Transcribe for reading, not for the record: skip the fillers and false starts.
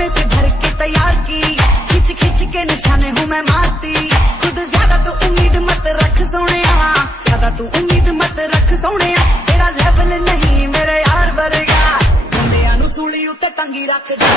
में से भर के तैयार की, खिंच खिंच के निशाने हूँ मैं मारती। खुद ज्यादा तू उम्मीद मत रख सोने, ज्यादा तू उम्मीद मत रख सोने। तेरा लेवल नहीं मेरे यार वर्गा, मुंडिया नू सूली उत्ते टंगी रख दे।